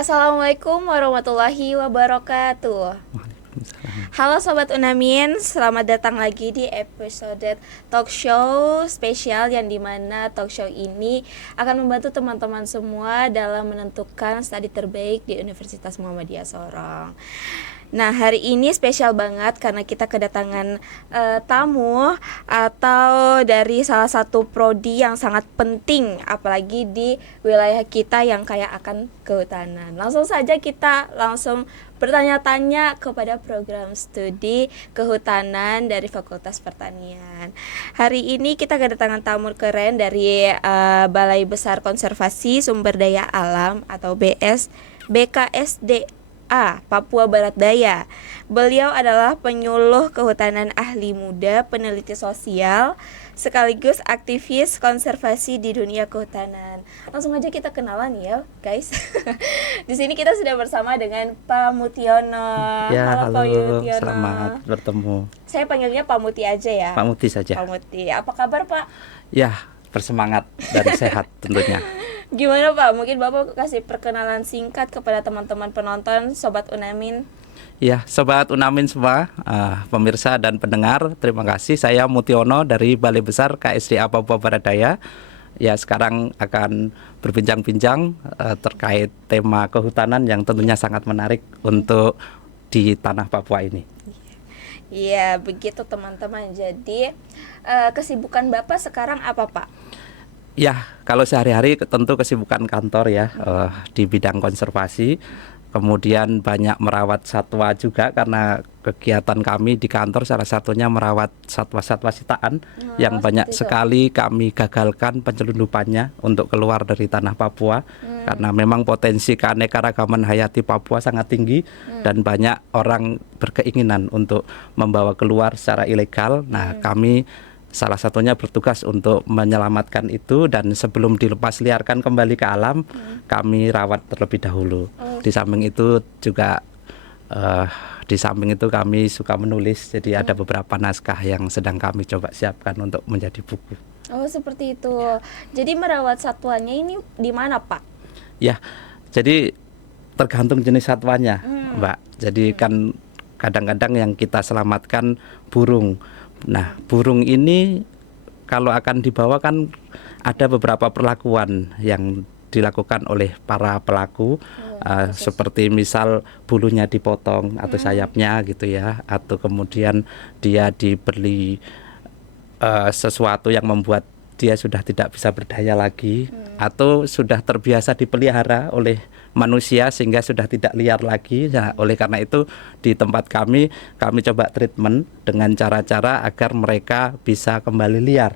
Assalamualaikum warahmatullahi wabarakatuh. Waalaikumsalam. Halo Sobat Unamin, selamat datang lagi di episode talk show spesial yang dimana talk show ini akan membantu teman-teman semua dalam menentukan studi terbaik di Universitas Muhammadiyah Sorong. Nah, hari ini spesial banget karena kita kedatangan tamu atau dari salah satu prodi yang sangat penting apalagi di wilayah kita yang kaya akan kehutanan. Langsung saja kita langsung bertanya-tanya kepada program studi kehutanan dari Fakultas Pertanian. Hari ini kita kedatangan tamu keren dari Balai Besar Konservasi Sumber Daya Alam atau BKSDA Papua Barat Daya. Beliau adalah penyuluh kehutanan ahli muda, peneliti sosial, sekaligus aktivis konservasi di dunia kehutanan. Langsung aja kita kenalan ya, guys. Di sini kita sudah bersama dengan Pak Mutiono. Ya, Halo, Pak halo, Mutiono. selamat bertemu. Saya panggilnya Pak Muti aja ya. Pak Muti saja. Pak Muti. Apa kabar, Pak? Ya, bersemangat dan sehat tentunya. Gimana Pak? Mungkin Bapak kasih perkenalan singkat kepada teman-teman penonton Sobat Unamin. Ya, Sobat Unamin semua, pemirsa dan pendengar, terima kasih. Saya Mutiono dari Balai Besar KSDA Papua Barat Daya. Ya, sekarang akan berbincang-bincang terkait tema kehutanan yang tentunya sangat menarik untuk di tanah Papua ini. Iya, begitu teman-teman. Jadi kesibukan Bapak sekarang apa Pak? Ya, kalau sehari-hari tentu kesibukan kantor ya, di bidang konservasi. Kemudian banyak merawat satwa juga karena kegiatan kami di kantor salah satunya merawat satwa-satwa sitaan yang banyak sekali kami gagalkan penyelundupannya untuk keluar dari tanah Papua. Karena memang potensi keanekaragaman hayati Papua sangat tinggi dan banyak orang berkeinginan untuk membawa keluar secara ilegal. Nah, kami salah satunya bertugas untuk menyelamatkan itu dan sebelum dilepas liarkan kembali ke alam, kami rawat terlebih dahulu. Di samping itu juga di samping itu kami suka menulis, jadi ada beberapa naskah yang sedang kami coba siapkan untuk menjadi buku. Oh, seperti itu. Jadi merawat satwanya ini di mana Pak? Ya, jadi tergantung jenis satwanya, Mbak. Jadi kan kadang-kadang yang kita selamatkan burung. Nah, burung ini kalau akan dibawa kan ada beberapa perlakuan yang dilakukan oleh para pelaku, seperti misal bulunya dipotong atau sayapnya gitu ya, atau kemudian dia diberi sesuatu yang membuat dia sudah tidak bisa berdaya lagi, atau sudah terbiasa dipelihara oleh manusia sehingga sudah tidak liar lagi. Nah, oleh karena itu di tempat kami coba treatment dengan cara-cara agar mereka bisa kembali liar.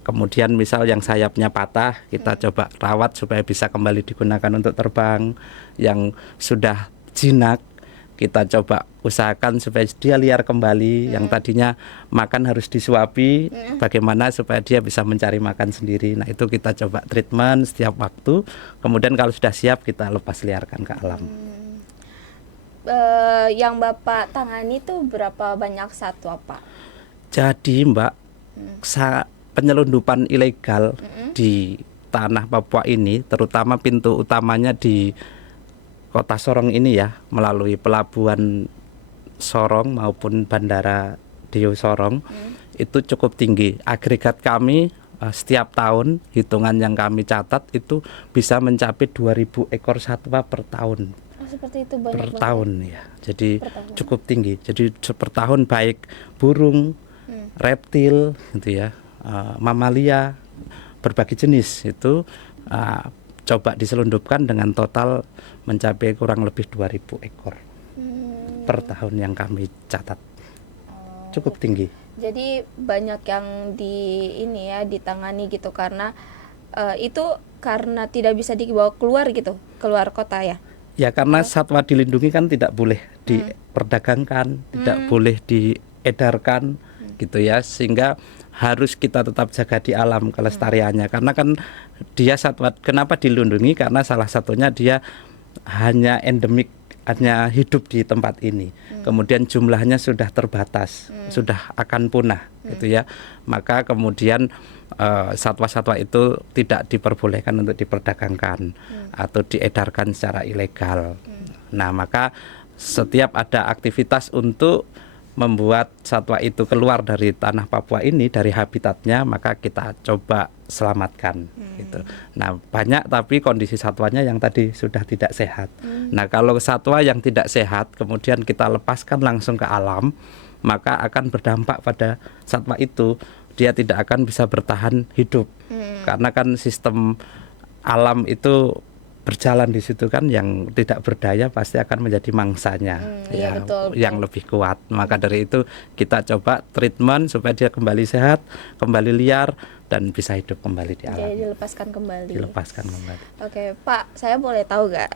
Kemudian misal yang sayapnya patah, kita coba rawat supaya bisa kembali digunakan untuk terbang. Yang sudah jinak, kita coba usahakan supaya dia liar kembali. Yang tadinya makan harus disuapi, bagaimana supaya dia bisa mencari makan sendiri. Nah, itu kita coba treatment setiap waktu. Kemudian kalau sudah siap kita lepas liarkan ke alam. Yang Bapak tangani itu berapa banyak satwa Pak? Jadi Mbak, penyelundupan ilegal di tanah Papua ini, terutama pintu utamanya di Kota Sorong ini ya, melalui pelabuhan Sorong maupun Bandara Deyo Sorong, itu cukup tinggi. Agregat kami setiap tahun, hitungan yang kami catat itu bisa mencapai 2.000 ekor satwa per tahun. Oh, seperti itu, banyak Per banget. tahun ya, jadi cukup tinggi. Jadi per tahun baik burung, reptil gitu ya, mamalia, berbagai jenis itu coba diselundupkan dengan total mencapai kurang lebih 2.000 ekor per tahun yang kami catat. Cukup tinggi. Jadi banyak yang ditangani gitu karena itu karena tidak bisa dibawa keluar gitu, keluar kota ya. Ya, karena satwa dilindungi kan tidak boleh diperdagangkan, tidak boleh diedarkan gitu ya, sehingga harus kita tetap jaga di alam kelestariannya. Karena kan dia satwa, kenapa dilindungi? Karena salah satunya dia hanya endemik hanya hidup di tempat ini. Kemudian jumlahnya sudah terbatas, sudah akan punah gitu ya. Maka kemudian satwa-satwa itu tidak diperbolehkan untuk diperdagangkan atau diedarkan secara ilegal. Nah, maka setiap ada aktivitas untuk membuat satwa itu keluar dari tanah Papua ini, dari habitatnya, maka kita coba selamatkan gitu. Nah, banyak tapi kondisi satwanya yang tadi sudah tidak sehat. Nah, kalau satwa yang tidak sehat kemudian kita lepaskan langsung ke alam, maka akan berdampak pada satwa itu. Dia tidak akan bisa bertahan hidup. Karena kan sistem alam itu berjalan di situ kan, yang tidak berdaya pasti akan menjadi mangsanya iya, betul. yang lebih kuat. Maka dari itu kita coba treatment supaya dia kembali sehat, kembali liar dan bisa hidup kembali di alam. Jadi dilepaskan kembali. Oke, Pak, saya boleh tahu nggak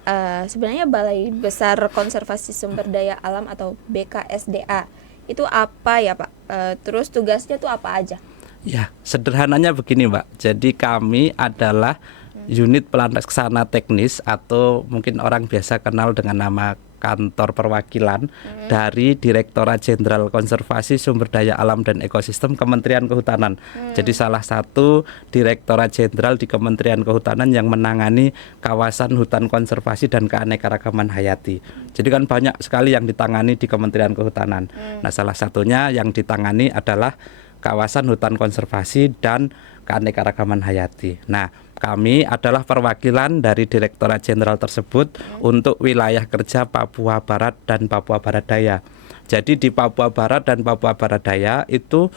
sebenarnya Balai Besar Konservasi Sumber Daya Alam atau BKSDA itu apa ya, Pak? Terus tugasnya tuh apa aja? Ya, sederhananya begini, Mbak. Jadi kami adalah unit pelaksana teknis atau mungkin orang biasa kenal dengan nama kantor perwakilan dari Direktorat Jenderal Konservasi Sumber Daya Alam dan Ekosistem Kementerian Kehutanan. Jadi salah satu Direktorat Jenderal di Kementerian Kehutanan yang menangani kawasan hutan konservasi dan keanekaragaman hayati. Jadi kan banyak sekali yang ditangani di Kementerian Kehutanan. Nah, salah satunya yang ditangani adalah kawasan hutan konservasi dan keanekaragaman hayati. Nah, kami adalah perwakilan dari Direktorat Jenderal tersebut untuk wilayah kerja Papua Barat dan Papua Barat Daya. Jadi di Papua Barat dan Papua Barat Daya itu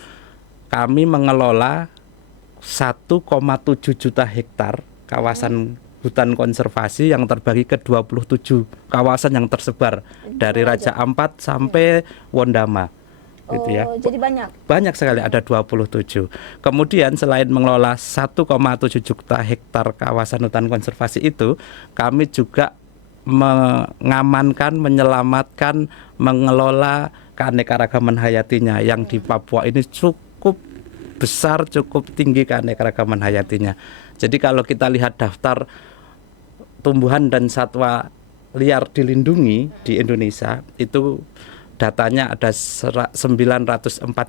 kami mengelola 1,7 juta hektar kawasan hutan konservasi yang terbagi ke 27 kawasan yang tersebar dari Raja Ampat sampai Wondama. Gitu ya. Jadi banyak sekali, ada 27. Kemudian selain mengelola 1,7 juta hektar kawasan hutan konservasi itu, kami juga mengamankan, menyelamatkan, mengelola keanekaragaman hayatinya yang di Papua ini cukup besar, cukup tinggi keanekaragaman hayatinya. Jadi kalau kita lihat daftar tumbuhan dan satwa liar dilindungi di Indonesia, itu datanya ada 904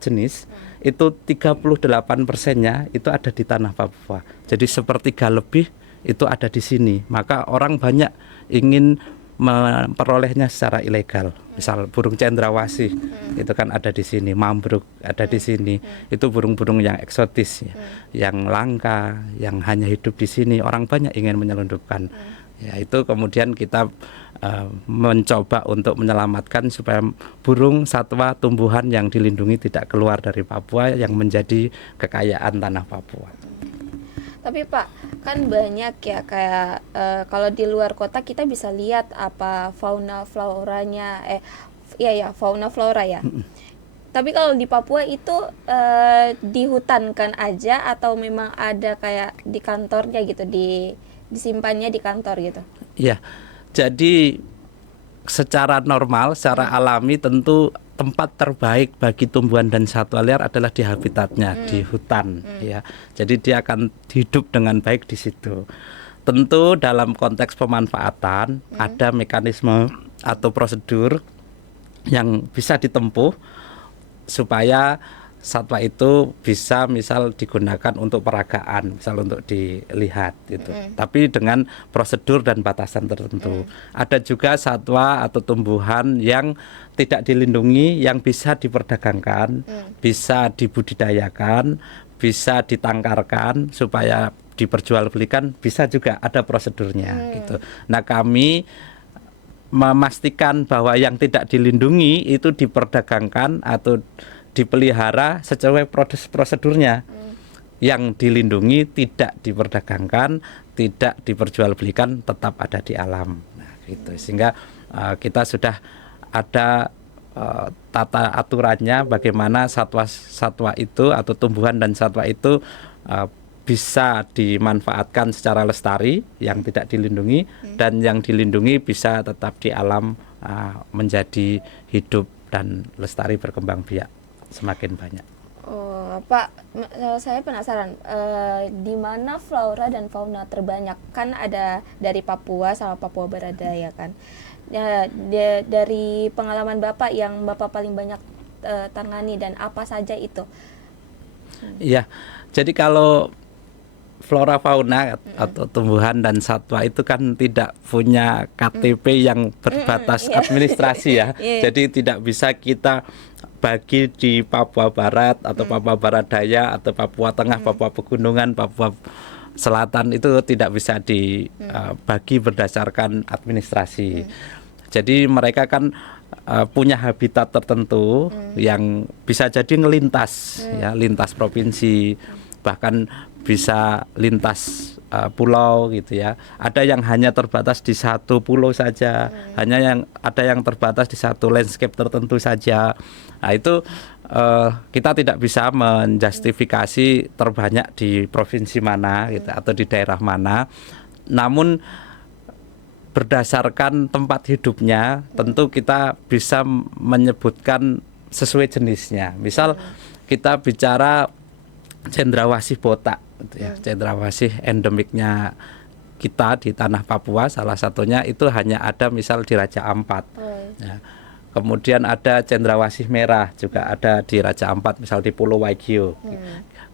jenis, itu 38%-nya itu ada di tanah Papua. Jadi sepertiga lebih itu ada di sini. Maka orang banyak ingin memperolehnya secara ilegal. Misal burung cendrawasih itu kan ada di sini, mambruk ada di sini. Itu burung-burung yang eksotis ya, yang langka, yang hanya hidup di sini. Orang banyak ingin menyelundupkan. Ya, itu kemudian kita mencoba untuk menyelamatkan supaya burung, satwa, tumbuhan yang dilindungi tidak keluar dari Papua yang menjadi kekayaan tanah Papua. Tapi Pak, kan banyak ya kayak kalau di luar kota kita bisa lihat apa fauna floranya, fauna flora ya. Tapi kalau di Papua itu dihutankan aja atau memang ada kayak di kantornya gitu, disimpannya di kantor gitu? Iya. Jadi secara normal, secara alami tentu tempat terbaik bagi tumbuhan dan satwa liar adalah di habitatnya, di hutan ya. Jadi dia akan hidup dengan baik di situ. Tentu dalam konteks pemanfaatan ada mekanisme atau prosedur yang bisa ditempuh supaya satwa itu bisa misal digunakan untuk peragaan, misal untuk dilihat gitu. Tapi dengan prosedur dan batasan tertentu. Ada juga satwa atau tumbuhan yang tidak dilindungi yang bisa diperdagangkan, bisa dibudidayakan, bisa ditangkarkan supaya diperjualbelikan, bisa juga ada prosedurnya gitu. Nah, kami memastikan bahwa yang tidak dilindungi itu diperdagangkan atau dipelihara sesuai prosedurnya. Yang dilindungi tidak diperdagangkan, tidak diperjualbelikan, tetap ada di alam. Nah, gitu. Sehingga kita sudah ada tata aturannya bagaimana satwa-satwa itu atau tumbuhan dan satwa itu bisa dimanfaatkan secara lestari yang tidak dilindungi, dan yang dilindungi bisa tetap di alam menjadi hidup dan lestari berkembang biak semakin banyak. Oh, Pak, saya penasaran di mana flora dan fauna terbanyak? Kan ada dari Papua sama Papua Barat Daya kan. Ya, dari pengalaman Bapak yang Bapak paling banyak tangani dan apa saja itu? Ya, jadi kalau flora fauna atau tumbuhan dan satwa itu kan tidak punya KTP yang berbatas Iya. administrasi ya. Iya. Jadi tidak bisa kita bagi di Papua Barat atau Papua Barat Daya atau Papua Tengah, Papua Pegunungan, Papua Selatan, itu tidak bisa dibagi berdasarkan administrasi. Jadi mereka kan punya habitat tertentu yang bisa jadi ngelintas ya, lintas provinsi, bahkan bisa lintas pulau gitu ya. Ada yang hanya terbatas di satu pulau saja, ada yang terbatas di satu landscape tertentu saja. Nah itu kita tidak bisa menjustifikasi terbanyak di provinsi mana gitu, atau di daerah mana. Namun berdasarkan tempat hidupnya tentu kita bisa menyebutkan sesuai jenisnya. Misal kita bicara cendrawasih botak gitu ya. Cendrawasih endemiknya kita di tanah Papua, salah satunya itu hanya ada misal di Raja Ampat. Ya. Kemudian ada cendrawasih merah juga ada di Raja Ampat, misal di Pulau Waigeo.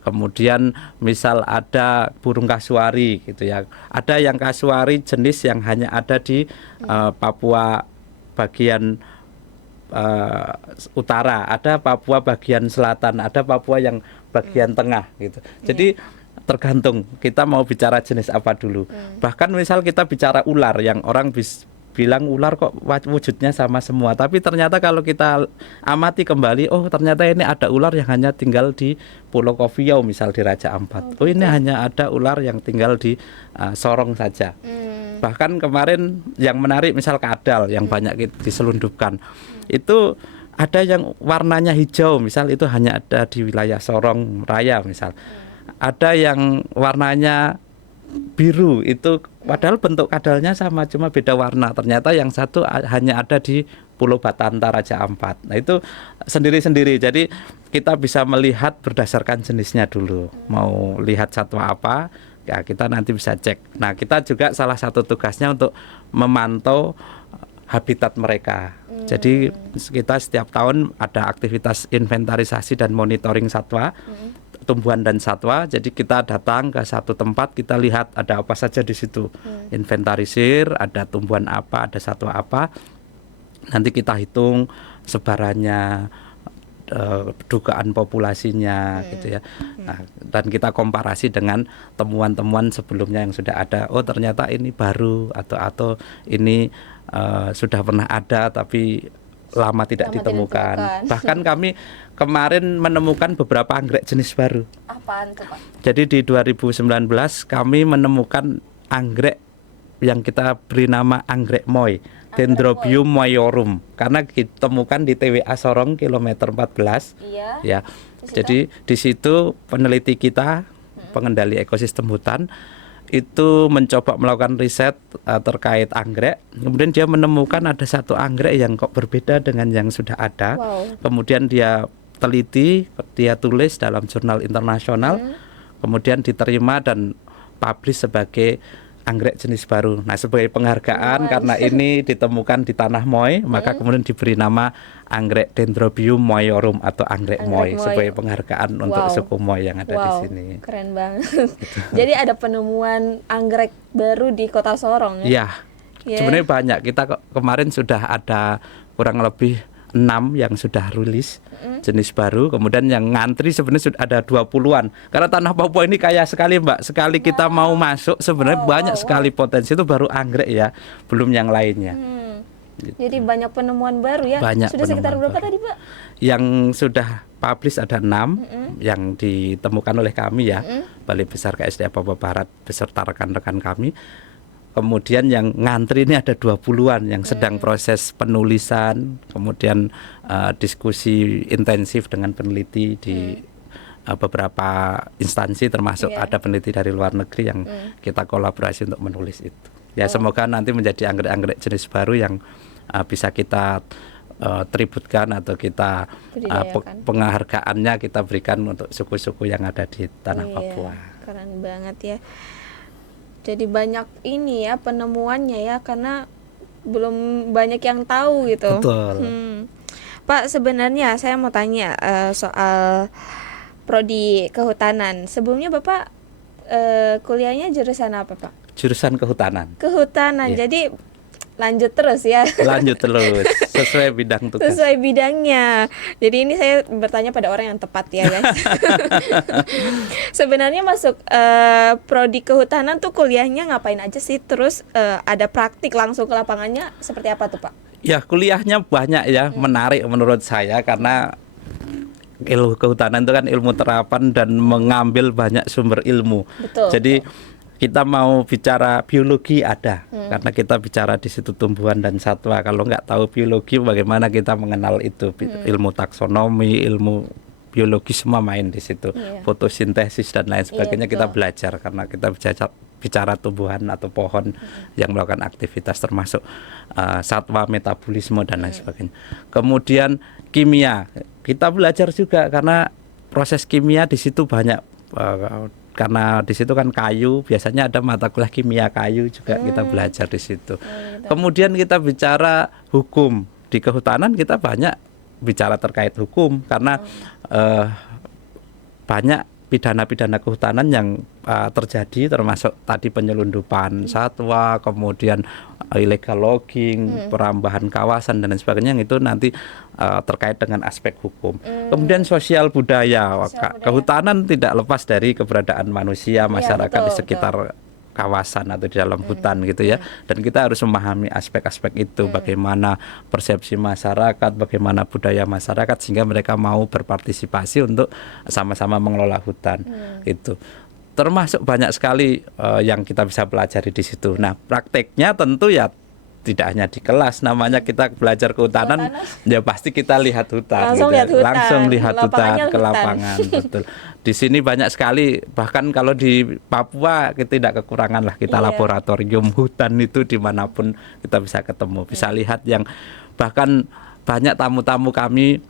Kemudian misal ada burung kasuari gitu ya. Ada yang kasuari jenis yang hanya ada di Papua bagian utara, ada Papua bagian selatan, ada Papua yang bagian tengah gitu. Jadi tergantung kita mau bicara jenis apa dulu. Bahkan misal kita bicara ular, yang orang bilang ular kok wujudnya sama semua, tapi ternyata kalau kita amati kembali, oh ternyata ini ada ular yang hanya tinggal di Pulau Kofiau misal di Raja Ampat. Oh ini hanya ada ular yang tinggal di Sorong saja. Bahkan kemarin yang menarik misal kadal yang banyak diselundupkan, itu ada yang warnanya hijau misal, itu hanya ada di wilayah Sorong Raya misal. Ada yang warnanya biru, itu padahal bentuk kadalnya sama cuma beda warna. Ternyata yang satu hanya ada di Pulau Batanta Raja Ampat. Nah itu sendiri-sendiri. Jadi kita bisa melihat berdasarkan jenisnya dulu. Mau lihat satwa apa, ya kita nanti bisa cek. Nah kita juga salah satu tugasnya untuk memantau habitat mereka. Jadi kita setiap tahun ada aktivitas inventarisasi dan monitoring satwa, tumbuhan dan satwa. Jadi kita datang ke satu tempat, kita lihat ada apa saja di situ. Inventarisir, ada tumbuhan apa, ada satwa apa. Nanti kita hitung sebarannya, dugaan populasinya gitu ya. Nah, dan kita komparasi dengan temuan-temuan sebelumnya yang sudah ada. Oh ternyata ini baru, atau ini sudah pernah ada tapi lama tidak ditemukan. Bahkan kami kemarin menemukan beberapa anggrek jenis baru. Apaan tuh Pak? Jadi di 2019 kami menemukan anggrek yang kita beri nama anggrek moi, Dendrobium moyorum, karena ditemukan di TWA Sorong kilometer 14. Iya. Ya. Jadi di situ peneliti kita, pengendali ekosistem hutan, itu mencoba melakukan riset terkait anggrek. Kemudian dia menemukan ada satu anggrek yang kok berbeda dengan yang sudah ada. Kemudian dia teliti, dia tulis dalam jurnal internasional, kemudian diterima dan publish sebagai anggrek jenis baru. Nah sebagai penghargaan karena ini ditemukan di tanah Moi, maka kemudian diberi nama anggrek Dendrobium moyorum atau anggrek Moi, sebagai penghargaan untuk suku Moi yang ada di sini. Keren banget. Jadi ada penemuan anggrek baru di Kota Sorong ya? Iya. Sebenarnya banyak. Kita kemarin sudah ada kurang lebih 6 yang sudah rilis jenis baru. Kemudian yang ngantri sebenarnya sudah ada 20-an. Karena tanah Papua ini kaya sekali Mbak. Sekali kita mau masuk sebenarnya banyak sekali potensi. Itu baru anggrek ya, belum yang lainnya. Gitu. Jadi banyak penemuan baru ya. Banyak. Sudah sekitar berapa baru tadi Pak? Yang sudah publish ada 6 yang ditemukan oleh kami ya, Balai Besar KSDA Papua Barat beserta rekan-rekan kami. Kemudian yang ngantri ini ada 20-an yang sedang proses penulisan, kemudian diskusi intensif dengan peneliti di beberapa instansi, termasuk ada peneliti dari luar negeri yang kita kolaborasi untuk menulis itu. Ya semoga nanti menjadi anggrek-anggrek jenis baru yang bisa kita tributkan atau kita penghargaannya kita berikan untuk suku-suku yang ada di tanah Papua. Keren banget ya. Jadi banyak ini ya penemuannya ya, karena belum banyak yang tahu gitu. Betul. Pak, sebenarnya saya mau tanya soal prodi kehutanan. Sebelumnya Bapak kuliahnya jurusan apa, Pak? Jurusan kehutanan. Kehutanan. Iya. Jadi lanjut terus ya. Lanjut terus sesuai bidang tugas. Sesuai bidangnya. Jadi ini saya bertanya pada orang yang tepat ya, guys. Sebenarnya masuk prodi kehutanan tuh kuliahnya ngapain aja sih? Terus ada praktik langsung ke lapangannya seperti apa tuh, Pak? Ya, kuliahnya banyak ya, menarik menurut saya karena ilmu kehutanan itu kan ilmu terapan dan mengambil banyak sumber ilmu. Betul. Jadi kita mau bicara biologi ada, karena kita bicara di situ tumbuhan dan satwa. Kalau nggak tahu biologi, bagaimana kita mengenal itu? Ilmu taksonomi, ilmu biologi semua main di situ. Iya. Fotosintesis dan lain sebagainya Iya, kita betul. belajar karena kita bicara tumbuhan atau pohon yang melakukan aktivitas termasuk satwa, metabolisme dan lain sebagainya. Kemudian kimia kita belajar juga karena proses kimia di situ banyak. Karena di situ kan kayu, biasanya ada mata kuliah kimia kayu juga kita belajar di situ. Kemudian kita bicara hukum di kehutanan, kita banyak bicara terkait hukum karena banyak pidana-pidana kehutanan yang terjadi, termasuk tadi penyelundupan satwa, kemudian illegal logging, perambahan kawasan dan lain sebagainya, yang itu nanti terkait dengan aspek hukum. Kemudian sosial budaya, kehutanan tidak lepas dari keberadaan manusia, masyarakat di betul, sekitar kawasan atau di dalam hutan gitu ya. Dan kita harus memahami aspek-aspek itu, bagaimana persepsi masyarakat, bagaimana budaya masyarakat sehingga mereka mau berpartisipasi untuk sama-sama mengelola hutan. Itu termasuk banyak sekali yang kita bisa pelajari di situ. Nah, prakteknya tentu ya tidak hanya di kelas, namanya kita belajar kehutanan, ya pasti kita lihat hutan, Langsung lihat hutan. langsung lihat hutan Lapangannya ke hutan. lapangan, betul. Di sini banyak sekali, bahkan kalau di Papua kita tidak kekurangan lah, kita Iya. laboratorium hutan itu dimanapun kita bisa ketemu, bisa lihat yang bahkan banyak tamu-tamu kami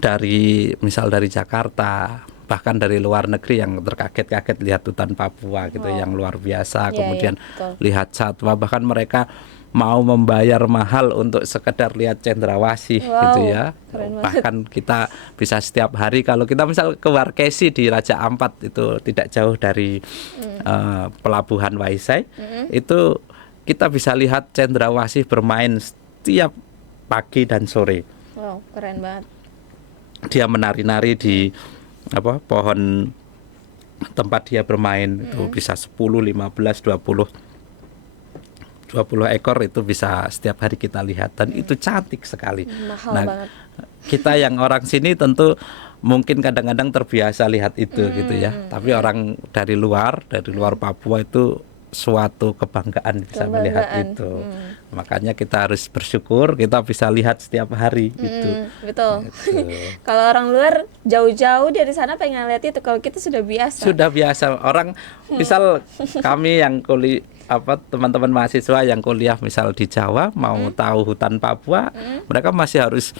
dari misal dari Jakarta, bahkan dari luar negeri yang terkaget-kaget lihat hutan Papua gitu, yang luar biasa. Iya, Kemudian iya, betul. lihat satwa, bahkan mereka mau membayar mahal untuk sekedar lihat cendrawasih Wow, gitu ya. keren banget. Bahkan kita bisa setiap hari, kalau kita misal ke Warkesi di Raja Ampat itu tidak jauh dari pelabuhan Waisai, itu kita bisa lihat cendrawasih bermain setiap pagi dan sore. Wow, keren banget. Dia menari-nari di pohon tempat dia bermain, itu bisa 10, 15, 20 ekor itu bisa setiap hari kita lihat, dan itu cantik sekali. Mahal Nah, banget. kita yang orang sini tentu mungkin kadang-kadang terbiasa lihat itu gitu ya. Tapi orang dari luar Papua itu suatu kebanggaan bisa melihat Kebanggaan. itu. Makanya kita harus bersyukur kita bisa lihat setiap hari itu. Betul. Gitu. Kalau orang luar jauh-jauh dari sana pengen lihat itu, kalau kita sudah biasa. Sudah biasa orang, misal kami yang teman-teman mahasiswa yang kuliah misal di Jawa mau tahu hutan Papua, mereka masih harus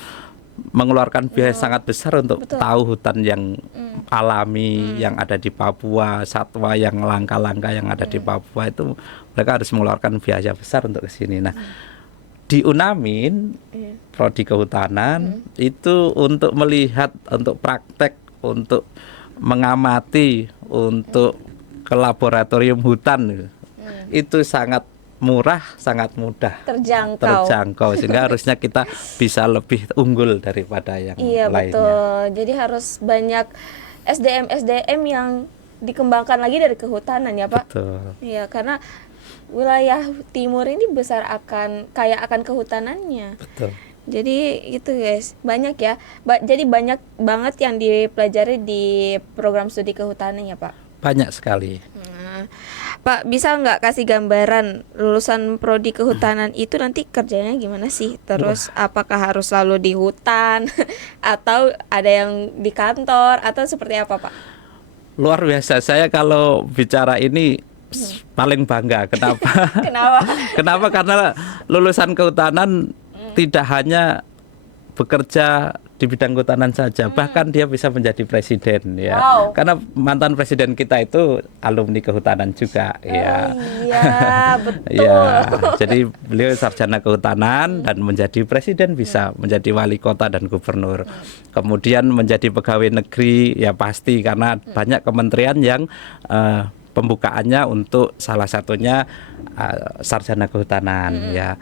mengeluarkan biaya sangat besar untuk tahu hutan yang alami yang ada di Papua, satwa yang langka-langka yang ada di Papua, itu mereka harus mengeluarkan biaya besar untuk ke sini. Nah, di Unamin prodi kehutanan itu untuk melihat, untuk praktek, untuk mengamati, untuk ke laboratorium hutan itu sangat murah, sangat mudah terjangkau, sehingga harusnya kita bisa lebih unggul daripada yang Iya, lainnya. betul. Jadi harus banyak SDM yang dikembangkan lagi dari kehutanan ya, Pak. Betul. Iya, karena wilayah timur ini besar kaya akan kehutanannya. Betul. Jadi itu guys, banyak ya. Jadi banyak banget yang dipelajari di program studi kehutanan ya, Pak. Banyak sekali. Nah, Pak, bisa nggak kasih gambaran lulusan prodi kehutanan itu nanti kerjanya gimana sih? Terus apakah harus selalu di hutan atau ada yang di kantor atau seperti apa, Pak? Luar biasa, saya kalau bicara ini paling bangga. Kenapa? Kenapa? Kenapa? Karena lulusan kehutanan tidak hanya bekerja di bidang kehutanan saja, bahkan dia bisa menjadi presiden ya. Wow. Karena mantan presiden kita itu alumni kehutanan juga ya. Iya, betul. Ya, jadi beliau sarjana kehutanan dan menjadi presiden, bisa menjadi wali kota dan gubernur. Kemudian menjadi pegawai negeri ya pasti, karena banyak kementerian yang pembukaannya untuk salah satunya sarjana kehutanan ya.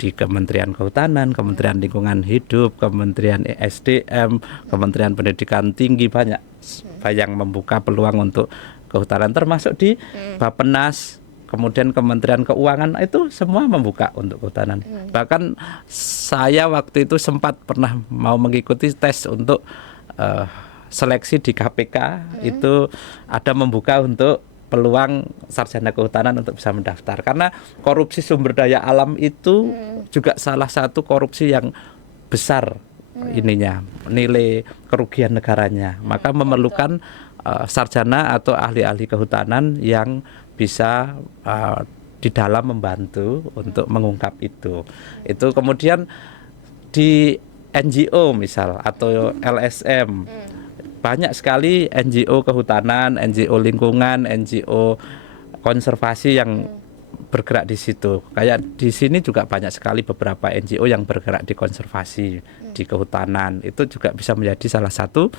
Di Kementerian Kehutanan, Kementerian Lingkungan Hidup, Kementerian SDM, Kementerian Pendidikan Tinggi, banyak yang membuka peluang untuk kehutanan, termasuk di Bappenas, kemudian Kementerian Keuangan, itu semua membuka untuk kehutanan. Bahkan saya waktu itu sempat pernah mau mengikuti tes untuk seleksi di KPK, itu ada membuka untuk peluang sarjana kehutanan untuk bisa mendaftar, karena korupsi sumber daya alam itu juga salah satu korupsi yang besar ininya, nilai kerugian negaranya, maka memerlukan sarjana atau ahli-ahli kehutanan yang bisa di dalam membantu untuk mengungkap itu. Kemudian di NGO misal atau LSM, banyak sekali NGO kehutanan, NGO lingkungan, NGO konservasi yang bergerak di situ. Kayak di sini juga banyak sekali beberapa NGO yang bergerak di konservasi, di kehutanan. Itu juga bisa menjadi salah satu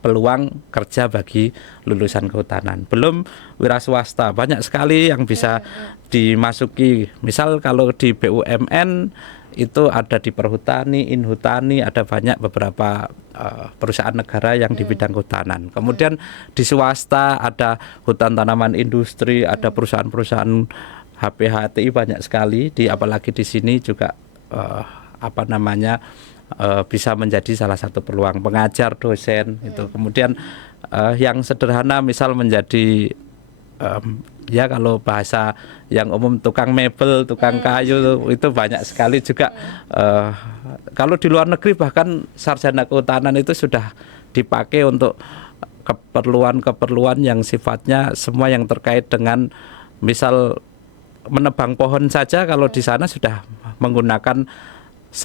peluang kerja bagi lulusan kehutanan. Belum wira swasta, banyak sekali yang bisa dimasuki. Misal kalau di BUMN itu ada di Perhutani, Inhutani, ada banyak beberapa perusahaan negara yang di bidang kehutanan. Kemudian di swasta ada hutan tanaman industri, ada perusahaan-perusahaan HPHTI banyak sekali. Apalagi di sini juga bisa menjadi salah satu peluang pengajar, dosen itu. Kemudian yang sederhana misal menjadi ya kalau bahasa yang umum tukang mebel, tukang kayu, itu banyak sekali juga. Kalau di luar negeri bahkan sarjana kehutanan itu sudah dipakai untuk keperluan-keperluan yang sifatnya semua yang terkait dengan misal menebang pohon saja, kalau di sana sudah menggunakan,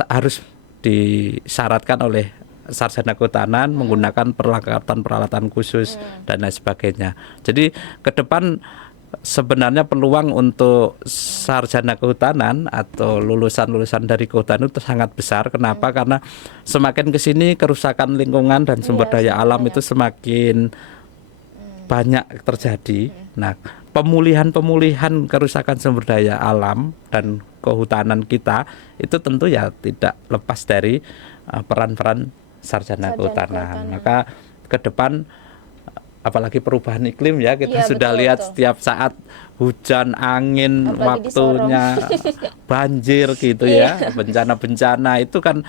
harus disyaratkan oleh sarjana kehutanan menggunakan peralatan-peralatan khusus dan lain sebagainya. Jadi ke depan sebenarnya peluang untuk sarjana kehutanan atau lulusan-lulusan dari kehutanan itu sangat besar. Kenapa? Karena semakin ke sini kerusakan lingkungan dan sumber daya alam itu semakin banyak terjadi. Nah, pemulihan kerusakan sumber daya alam dan kehutanan kita itu tentu ya tidak lepas dari peran-peran sarjana kehutanan. Maka ke depan apalagi perubahan iklim ya, kita sudah lihat setiap saat hujan, angin, apalagi waktunya banjir gitu ya, bencana-bencana itu kan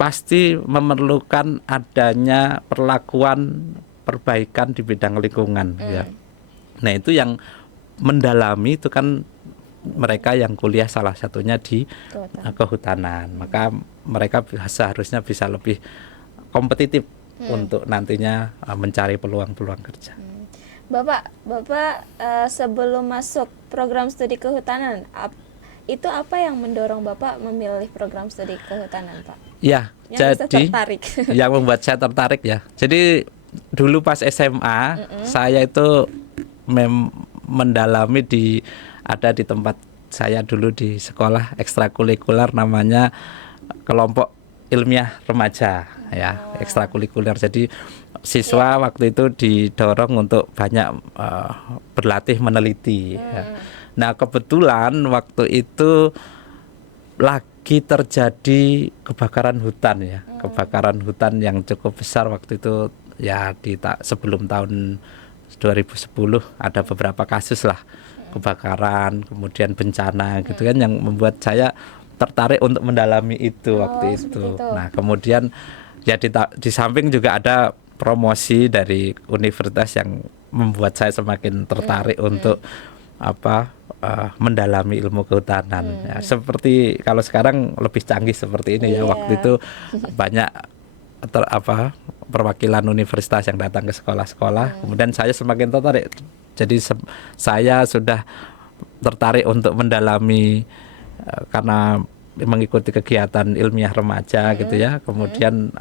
pasti memerlukan adanya perbaikan di bidang lingkungan ya. Nah, itu yang mendalami itu kan mereka yang kuliah salah satunya di kehutanan. Maka mereka seharusnya bisa lebih kompetitif untuk nantinya mencari peluang-peluang kerja. Bapak sebelum masuk program studi kehutanan, itu apa yang mendorong Bapak memilih program studi kehutanan, Pak? Ya, yang jadi yang membuat saya tertarik ya. Jadi dulu pas SMA saya itu mendalami ada di tempat saya dulu di sekolah ekstrakurikuler, namanya kelompok ilmiah remaja ya, ekstrakurikuler. Jadi siswa waktu itu didorong untuk banyak berlatih meneliti ya. Nah, kebetulan waktu itu lagi terjadi kebakaran hutan ya, kebakaran hutan yang cukup besar waktu itu ya, sebelum tahun 2010 ada beberapa kasus lah kebakaran, kemudian bencana gitu kan, yang membuat saya tertarik untuk mendalami itu waktu itu. Nah, kemudian ya di samping juga ada promosi dari universitas yang membuat saya semakin tertarik untuk mendalami ilmu kehutanan. Ya, seperti kalau sekarang lebih canggih seperti ini ya. Waktu itu banyak perwakilan universitas yang datang ke sekolah-sekolah. Kemudian saya semakin tertarik. Jadi saya sudah tertarik untuk mendalami karena mengikuti kegiatan ilmiah remaja gitu ya. Kemudian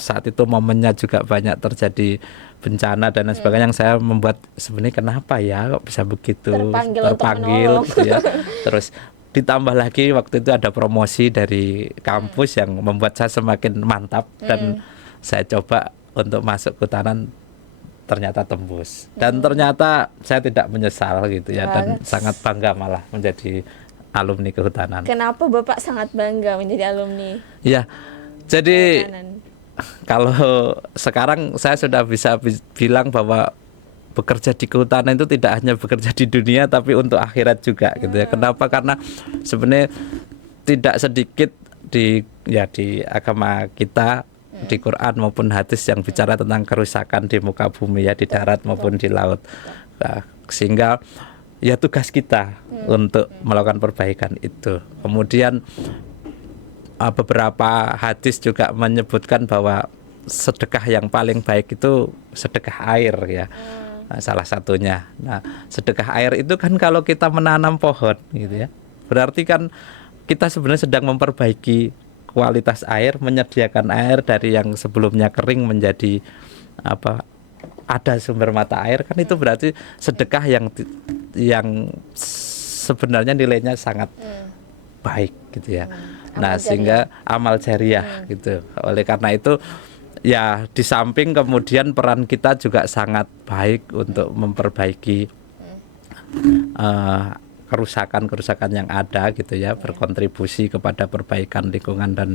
saat itu momennya juga banyak terjadi bencana dan lain sebagainya, yang saya membuat sebenarnya kenapa ya kok bisa begitu Terpanggil untuk gitu ya. Terus ditambah lagi waktu itu ada promosi dari kampus yang membuat saya semakin mantap, dan saya coba untuk masuk kehutanan, ternyata tembus, dan ternyata saya tidak menyesal gitu ya, dan sangat bangga malah menjadi alumni kehutanan. Kenapa Bapak sangat bangga menjadi alumni Ya, jadi kehutanan? kalau sekarang saya sudah bisa bilang bahwa bekerja di kehutanan itu tidak hanya bekerja di dunia, tapi untuk akhirat juga gitu ya. Kenapa? Karena sebenarnya tidak sedikit di agama kita, di Quran maupun hadis, yang bicara tentang kerusakan di muka bumi ya, di darat maupun di laut. Nah, sehingga ya tugas kita untuk melakukan perbaikan itu. Kemudian beberapa hadis juga menyebutkan bahwa sedekah yang paling baik itu sedekah air ya. Nah, salah satunya. Nah, sedekah air itu kan kalau kita menanam pohon gitu ya, berarti kan kita sebenarnya sedang memperbaiki kualitas air, menyediakan air dari yang sebelumnya kering menjadi ada sumber mata air, kan itu berarti sedekah yang sebenarnya nilainya sangat baik gitu ya. Nah, sehingga amal jariah gitu. Oleh karena itu ya, di samping kemudian peran kita juga sangat baik untuk memperbaiki kerusakan-kerusakan yang ada gitu ya, berkontribusi kepada perbaikan lingkungan dan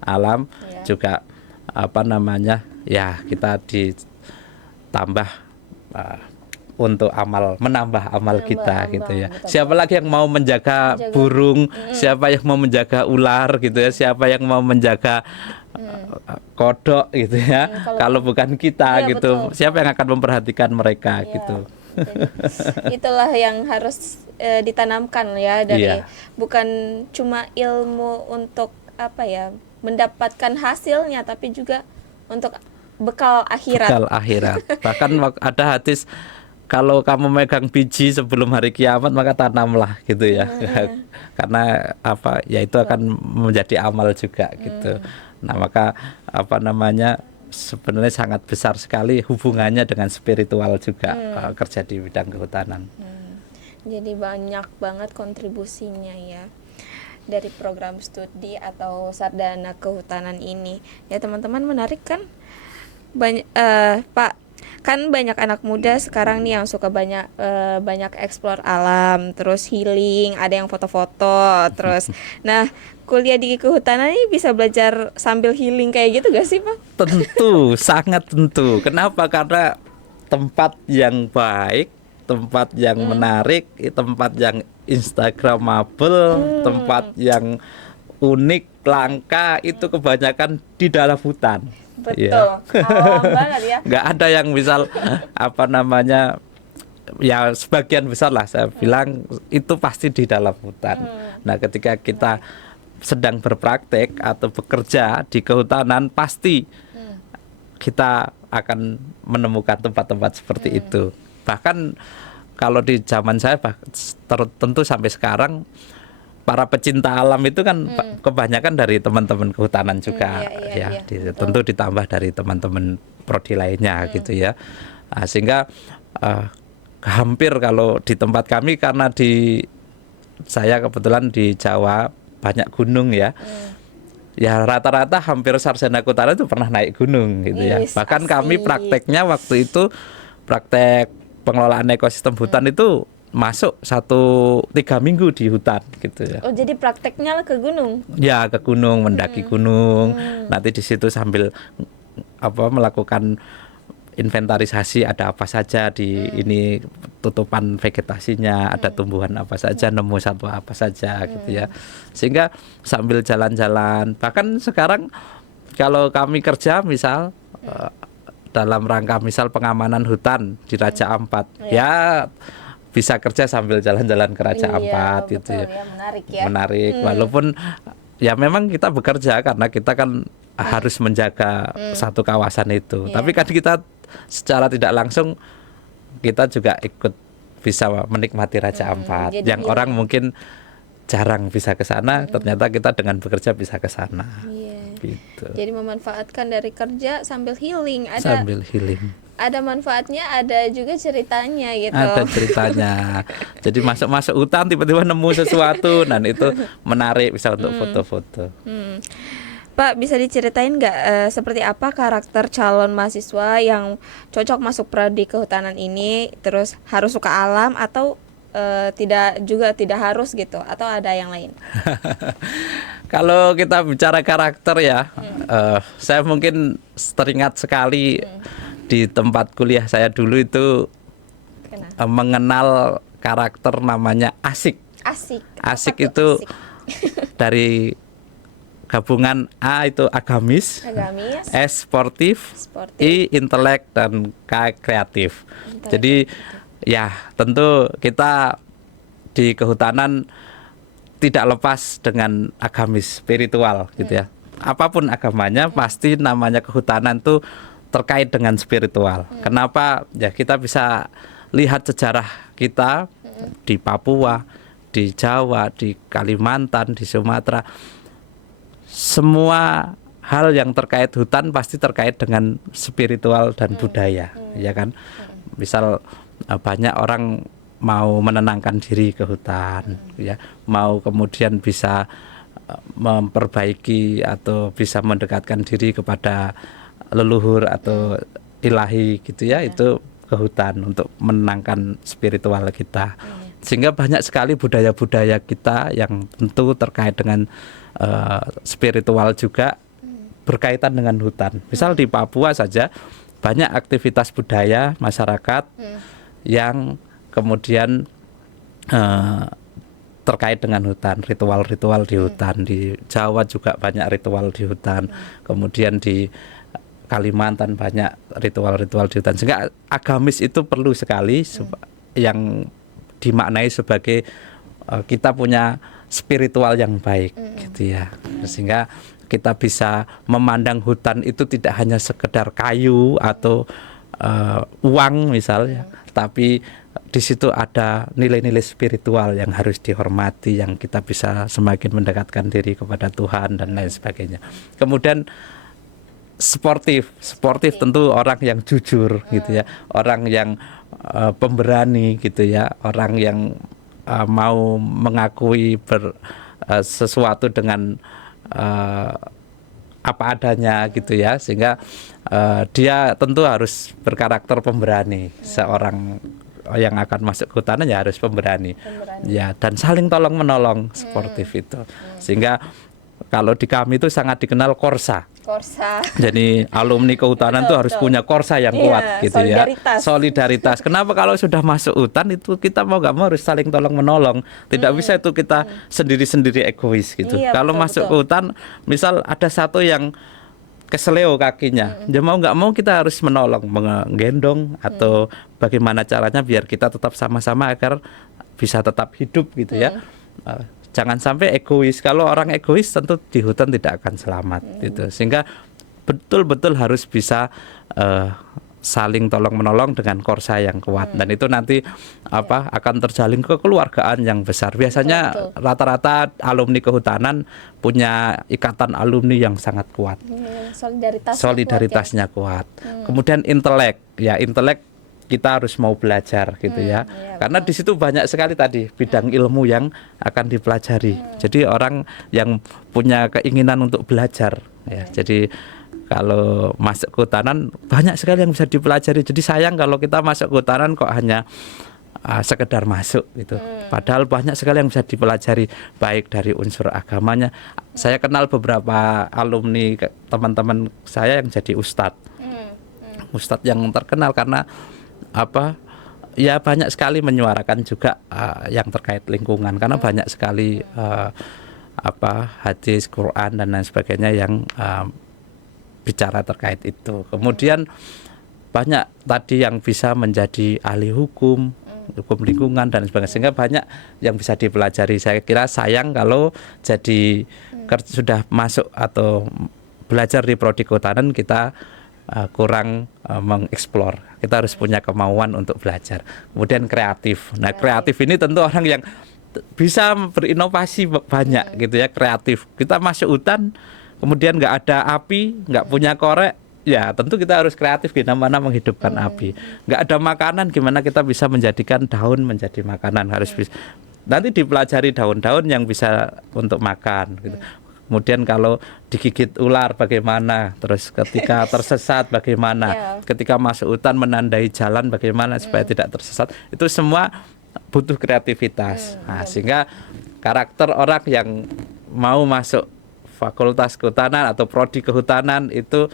alam. Juga ya, kita ditambah untuk menambah amal kita gitu ya. Betul. Siapa lagi yang mau menjaga burung, siapa yang mau menjaga ular gitu ya, siapa yang mau menjaga kodok gitu ya, kalau bukan kita gitu. Betul. Siapa yang akan memperhatikan mereka gitu. Itulah yang harus ditanamkan ya, dari bukan cuma ilmu untuk mendapatkan hasilnya, tapi juga untuk bekal akhirat. Bekal akhirat. Bahkan ada hadis, kalau kamu megang biji sebelum hari kiamat maka tanamlah gitu ya. Karena ya itu akan menjadi amal juga gitu. Nah, maka sebenarnya sangat besar sekali hubungannya dengan spiritual juga kerja di bidang kehutanan. Jadi banyak banget kontribusinya ya dari program studi atau sarjana kehutanan ini. Ya teman-teman, menarik kan? Pak, kan banyak anak muda sekarang nih yang suka banyak explore alam, terus healing, ada yang foto-foto, terus nah kuliah di kehutanan ini bisa belajar sambil healing kayak gitu gak sih Pak? Tentu, sangat tentu. Kenapa? Karena tempat yang baik, tempat yang menarik, tempat yang instagramable, tempat yang unik, langka, itu kebanyakan di dalam hutan. Betul, alam banget ya. Nggak ada yang misal ya sebagian besar lah saya bilang itu pasti di dalam hutan. Nah, ketika kita sedang berpraktek atau bekerja di kehutanan, pasti kita akan menemukan tempat-tempat seperti itu. Bahkan kalau di zaman saya tentu sampai sekarang, para pecinta alam itu kan kebanyakan dari teman-teman kehutanan juga, tentu ditambah dari teman-teman prodi lainnya gitu ya. Nah, sehingga hampir kalau di tempat kami, karena saya kebetulan di Jawa banyak gunung ya. Ya rata-rata hampir sarjana kehutanan itu pernah naik gunung gitu ya. Bahkan kami prakteknya waktu itu, praktek pengelolaan ekosistem hutan itu masuk 3 minggu di hutan gitu ya. Oh, jadi prakteknya ke gunung? Ya, ke gunung, mendaki gunung. Nanti di situ sambil melakukan inventarisasi, ada apa saja di ini, tutupan vegetasinya, ada tumbuhan apa saja, nemu satwa apa saja gitu ya. Sehingga sambil jalan-jalan, bahkan sekarang kalau kami kerja misal dalam rangka misal pengamanan hutan di Raja Ampat, ya bisa kerja sambil jalan-jalan ke Raja Ampat gitu ya. Menarik ya. Menarik, walaupun ya memang kita bekerja karena kita kan harus menjaga satu kawasan itu. Tapi kan kita secara tidak langsung kita juga ikut bisa menikmati Raja Ampat. Yang orang mungkin jarang bisa ke sana, ternyata kita dengan bekerja bisa ke sana. Iya. Gitu. Jadi memanfaatkan dari kerja sambil healing. Ada Sambil healing. ada manfaatnya, ada juga ceritanya gitu. Ada ceritanya. Jadi masuk hutan tiba-tiba nemu sesuatu, dan itu menarik bisa untuk foto-foto. Pak, bisa diceritain nggak seperti apa karakter calon mahasiswa yang cocok masuk prodi kehutanan ini? Terus harus suka alam atau tidak harus gitu, atau ada yang lain? Kalau kita bicara karakter ya, saya mungkin teringat sekali di tempat kuliah saya dulu itu mengenal karakter namanya Asik. Asik itu dari gabungan A itu agamis, S sportif, I intelek, dan K kreatif. Jadi ya tentu kita di kehutanan tidak lepas dengan agamis, spiritual gitu ya. Apapun agamanya pasti namanya kehutanan tuh terkait dengan spiritual. Kenapa? Ya kita bisa lihat sejarah kita di Papua, di Jawa, di Kalimantan, di Sumatera. Semua hal yang terkait hutan pasti terkait dengan spiritual dan budaya, ya kan? Misal banyak orang mau menenangkan diri ke hutan, ya, mau kemudian bisa memperbaiki atau bisa mendekatkan diri kepada leluhur atau ilahi gitu ya, itu ke hutan untuk menenangkan spiritual kita. Sehingga banyak sekali budaya-budaya kita yang tentu terkait dengan spiritual juga berkaitan dengan hutan. Misal di Papua saja banyak aktivitas budaya masyarakat yang kemudian terkait dengan hutan, ritual-ritual di hutan. Di Jawa juga banyak ritual di hutan, kemudian di Kalimantan banyak ritual-ritual di hutan. Sehingga agamis itu perlu sekali yang dimaknai sebagai kita punya spiritual yang baik gitu ya. Sehingga kita bisa memandang hutan itu tidak hanya sekedar kayu atau uang misalnya, tapi di situ ada nilai-nilai spiritual yang harus dihormati, yang kita bisa semakin mendekatkan diri kepada Tuhan dan lain sebagainya. Kemudian sportif tentu orang yang jujur gitu ya, orang yang pemberani gitu ya, orang yang mau mengakui sesuatu dengan apa adanya gitu ya, sehingga dia tentu harus berkarakter pemberani. Seorang yang akan masuk ke hutan ya harus pemberani. Ya, dan saling tolong menolong, sportif itu. Sehingga kalau di kami itu sangat dikenal Korsa. Jadi alumni kehutanan itu harus punya Korsa yang kuat gitu solidaritas. Kenapa? Kalau sudah masuk hutan itu kita mau nggak mau harus saling tolong menolong. Tidak bisa itu kita sendiri-sendiri egois gitu. Kalau masuk ke hutan, misal ada satu yang keseleo kakinya, ya mau nggak mau kita harus menolong, menggendong atau bagaimana caranya biar kita tetap sama-sama agar bisa tetap hidup gitu ya. Jangan sampai egois. Kalau orang egois tentu di hutan tidak akan selamat gitu. Sehingga betul-betul harus bisa saling tolong menolong dengan Korsa yang kuat. Dan itu nanti akan terjalin kekeluargaan yang besar. Biasanya rata-rata alumni kehutanan punya ikatan alumni yang sangat kuat. Solidaritasnya kuat. Kemudian intelek. Ya, intelek kita harus mau belajar gitu ya. Karena di situ banyak sekali tadi bidang ilmu yang akan dipelajari. Jadi orang yang punya keinginan untuk belajar ya. Jadi kalau masuk ke hutanan banyak sekali yang bisa dipelajari. Jadi sayang kalau kita masuk ke hutanan kok hanya sekedar masuk gitu. Padahal banyak sekali yang bisa dipelajari, baik dari unsur agamanya. Saya kenal beberapa alumni teman-teman saya yang jadi ustadz. Ustadz yang terkenal karena ya banyak sekali menyuarakan juga yang terkait lingkungan, karena banyak sekali hadis, Quran dan lain sebagainya yang bicara terkait itu. Kemudian banyak tadi yang bisa menjadi ahli hukum lingkungan dan sebagainya, sehingga banyak yang bisa dipelajari. Saya kira sayang kalau jadi sudah masuk atau belajar di prodi kehutanan kita kurang mengeksplor. Kita harus punya kemauan untuk belajar. Kemudian kreatif. Nah, kreatif ini tentu orang yang bisa berinovasi banyak gitu ya, kreatif. Kita masuk hutan, kemudian nggak ada api, nggak punya korek, ya tentu kita harus kreatif gimana menghidupkan api. Nggak ada makanan, gimana kita bisa menjadikan daun menjadi makanan, harus bisa. Nanti dipelajari daun-daun yang bisa untuk makan gitu. Kemudian kalau digigit ular bagaimana, terus ketika tersesat bagaimana, ketika masuk hutan menandai jalan bagaimana supaya tidak tersesat. Itu semua butuh kreativitas. Nah, sehingga karakter orang yang mau masuk fakultas kehutanan atau prodi kehutanan itu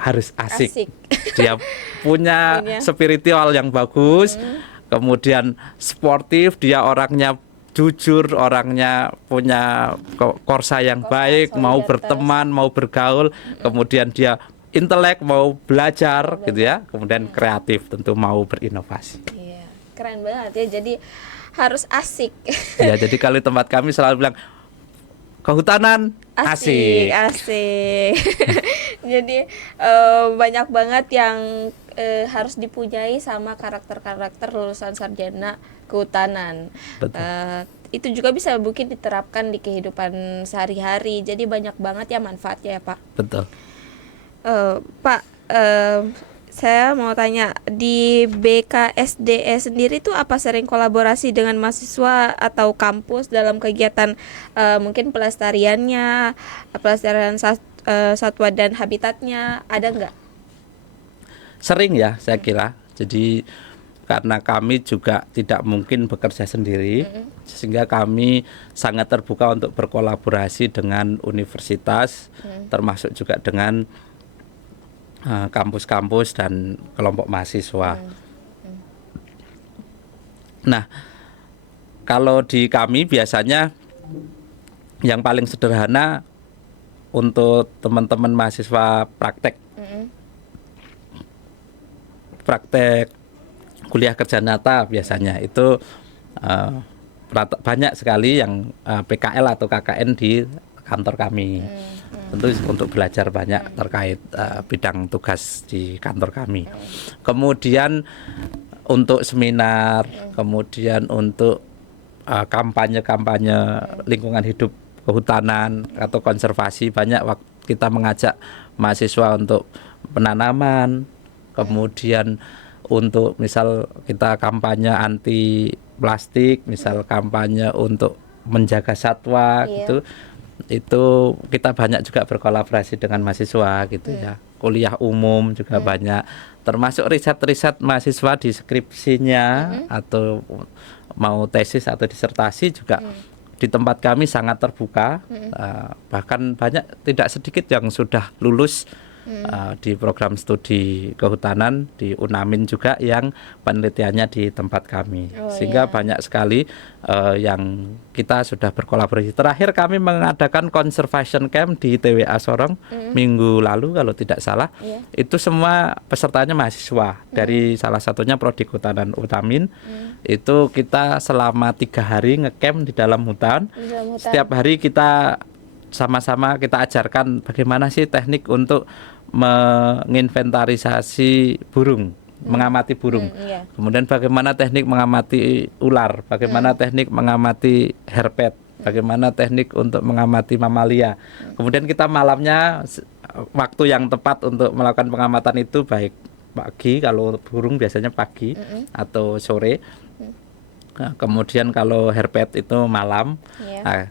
harus asik. Dia punya spiritual yang bagus, kemudian sportif, dia orangnya jujur, orangnya punya korsa yang baik, mau berteman, mau bergaul, kemudian dia intelek, mau belajar gitu ya, kemudian kreatif, tentu mau berinovasi. Iya, keren banget ya. Jadi harus asik. Ya, jadi kalau di tempat kami selalu bilang kehutanan asik. Asik. Jadi banyak banget yang harus dipunyai sama karakter-karakter lulusan sarjana kehutanan. Itu juga bisa mungkin diterapkan di kehidupan sehari-hari. Jadi banyak banget ya manfaatnya ya Pak. Betul. Pak, saya mau tanya, di BKSDE sendiri tuh apa sering kolaborasi dengan mahasiswa atau kampus dalam kegiatan mungkin pelestariannya, pelestarian satwa dan habitatnya, ada nggak? Sering ya, saya kira. Jadi karena kami juga tidak mungkin bekerja sendiri, sehingga kami sangat terbuka untuk berkolaborasi dengan universitas, termasuk juga dengan kampus-kampus dan kelompok mahasiswa. Nah, kalau di kami biasanya yang paling sederhana untuk teman-teman mahasiswa praktek kuliah kerja nyata biasanya itu banyak sekali yang PKL atau KKN di kantor kami. Tentu untuk belajar banyak terkait bidang tugas di kantor kami. Kemudian untuk seminar, kemudian untuk kampanye-kampanye lingkungan hidup kehutanan atau konservasi, banyak kita mengajak mahasiswa untuk penanaman, kemudian untuk misal kita kampanye anti plastik, misal kampanye untuk menjaga satwa gitu. Itu kita banyak juga berkolaborasi dengan mahasiswa gitu ya. Kuliah umum juga banyak, termasuk riset-riset mahasiswa di skripsinya atau mau tesis atau disertasi juga di tempat kami sangat terbuka. Bahkan banyak, tidak sedikit yang sudah lulus di program studi kehutanan di UNAMIN juga yang penelitiannya di tempat kami. Sehingga banyak sekali yang kita sudah berkolaborasi. Terakhir kami mengadakan conservation camp di TWA Sorong minggu lalu kalau tidak salah. Itu semua pesertanya mahasiswa dari salah satunya Prodi Kehutanan UNAMIN. Itu kita selama 3 hari ngecamp di dalam hutan. Setiap hari kita sama-sama kita ajarkan bagaimana sih teknik untuk menginventarisasi burung, mengamati burung. Kemudian bagaimana teknik mengamati ular, bagaimana teknik mengamati herpet, bagaimana teknik untuk mengamati mamalia. Kemudian kita malamnya, waktu yang tepat untuk melakukan pengamatan itu baik pagi, kalau burung biasanya pagi atau sore. Kemudian kalau herpet itu malam,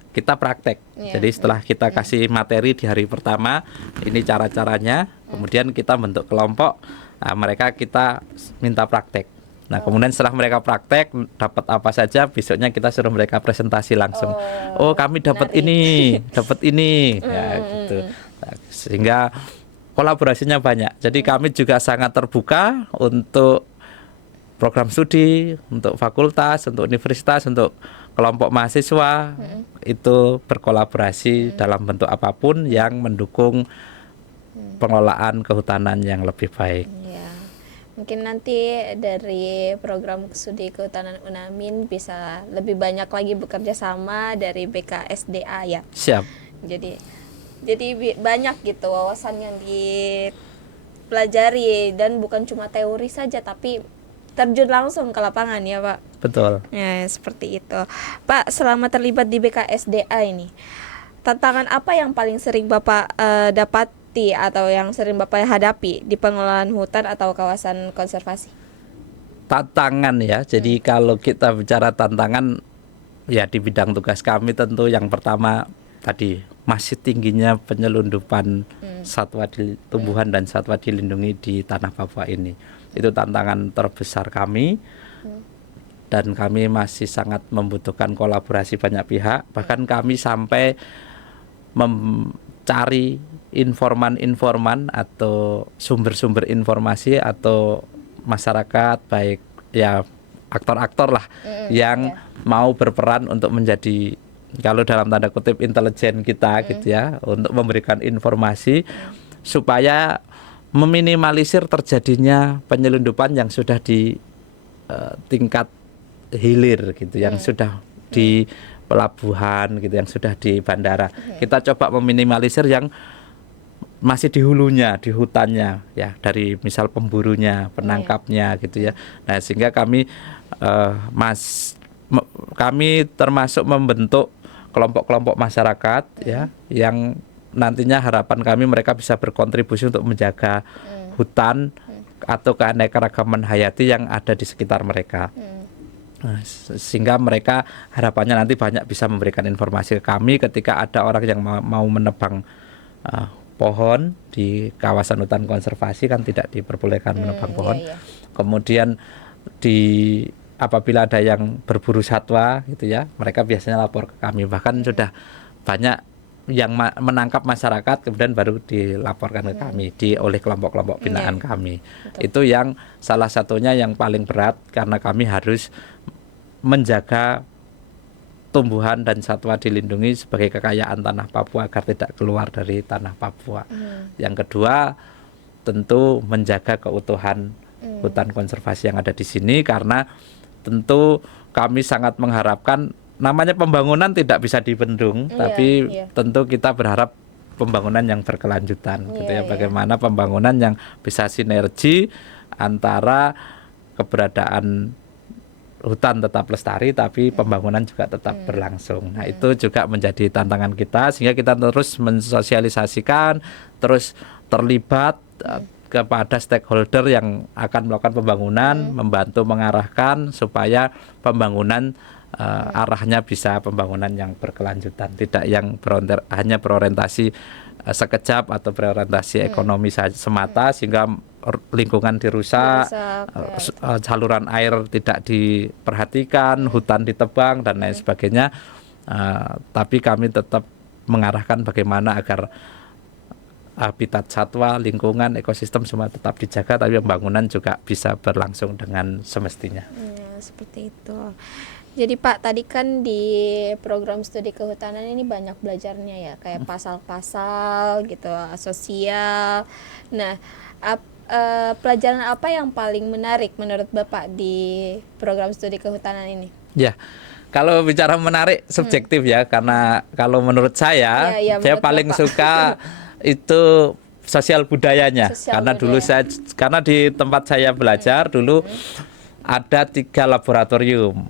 kita praktek. Jadi setelah kita kasih materi di hari pertama, ini cara-caranya, kemudian kita bentuk kelompok, mereka kita minta praktek. Nah, kemudian setelah mereka praktek, dapat apa saja, besoknya kita suruh mereka presentasi langsung. Oh, kami dapat ini, ya gitu. Nah, sehingga kolaborasinya banyak. Jadi kami juga sangat terbuka untuk program studi, untuk fakultas, untuk universitas, untuk kelompok mahasiswa, itu berkolaborasi dalam bentuk apapun yang mendukung pengelolaan kehutanan yang lebih baik. Ya, mungkin nanti dari program studi kehutanan UNAMIN bisa lebih banyak lagi bekerja sama dari BKSDA ya. Siap. Jadi banyak gitu wawasan yang dipelajari, dan bukan cuma teori saja tapi terjun langsung ke lapangan ya Pak. Betul. Ya seperti itu. Pak, selama terlibat di BKSDA ini, tantangan apa yang paling sering Bapak dapati atau yang sering Bapak hadapi di pengelolaan hutan atau kawasan konservasi? Tantangan ya. Jadi kalau kita bicara tantangan ya di bidang tugas kami tentu yang pertama tadi masih tingginya penyelundupan satwa tumbuhan dan satwa dilindungi di tanah Papua ini. Itu tantangan terbesar kami. Dan kami masih sangat membutuhkan kolaborasi banyak pihak. Bahkan kami sampai mencari informan-informan atau sumber-sumber informasi atau masyarakat, baik ya aktor-aktor lah yang mau berperan untuk menjadi, kalau dalam tanda kutip, intelijen kita gitu ya, untuk memberikan informasi supaya meminimalisir terjadinya penyelundupan yang sudah di tingkat hilir gitu, yang sudah di pelabuhan gitu, yang sudah di bandara. Kita coba meminimalisir yang masih di hulunya, di hutannya ya, dari misal pemburunya, penangkapnya gitu ya. Nah, sehingga kami kami termasuk membentuk kelompok-kelompok masyarakat ya, yang nantinya harapan kami mereka bisa berkontribusi untuk menjaga hutan atau keanekaragaman hayati yang ada di sekitar mereka. Nah, sehingga mereka harapannya nanti banyak bisa memberikan informasi ke kami ketika ada orang yang mau menebang pohon di kawasan hutan konservasi, kan tidak diperbolehkan menebang pohon. Kemudian apabila ada yang berburu satwa gitu ya, mereka biasanya lapor ke kami. Bahkan sudah banyak yang menangkap masyarakat kemudian baru dilaporkan ke kami oleh kelompok-kelompok binaan kami. Betul. Itu yang salah satunya yang paling berat, karena kami harus menjaga tumbuhan dan satwa dilindungi sebagai kekayaan tanah Papua agar tidak keluar dari tanah Papua. Yang kedua, tentu menjaga keutuhan hutan konservasi yang ada di sini, karena tentu kami sangat mengharapkan, namanya pembangunan tidak bisa dibendung, tapi tentu kita berharap pembangunan yang berkelanjutan gitu ya. Bagaimana pembangunan yang bisa sinergi antara keberadaan hutan tetap lestari tapi pembangunan juga tetap berlangsung. Nah, itu juga menjadi tantangan kita, sehingga kita terus mensosialisasikan, terus terlibat kepada stakeholder yang akan melakukan pembangunan, membantu mengarahkan supaya pembangunan arahnya bisa pembangunan yang berkelanjutan, tidak yang hanya berorientasi sekejap atau berorientasi ekonomi semata, sehingga lingkungan dirusak, saluran air tidak diperhatikan, hutan ditebang dan lain sebagainya. Tapi kami tetap mengarahkan bagaimana agar habitat satwa, lingkungan, ekosistem semua tetap dijaga, tapi pembangunan juga bisa berlangsung dengan semestinya. Seperti itu. Jadi Pak, tadi kan di program studi kehutanan ini banyak belajarnya ya, kayak pasal-pasal gitu, sosial. Nah, pelajaran apa yang paling menarik menurut Bapak di program studi kehutanan ini? Ya, kalau bicara menarik subjektif ya, karena kalau menurut saya, saya paling suka itu sosial budayanya. Karena dulu karena di tempat saya belajar dulu ada 3 laboratorium.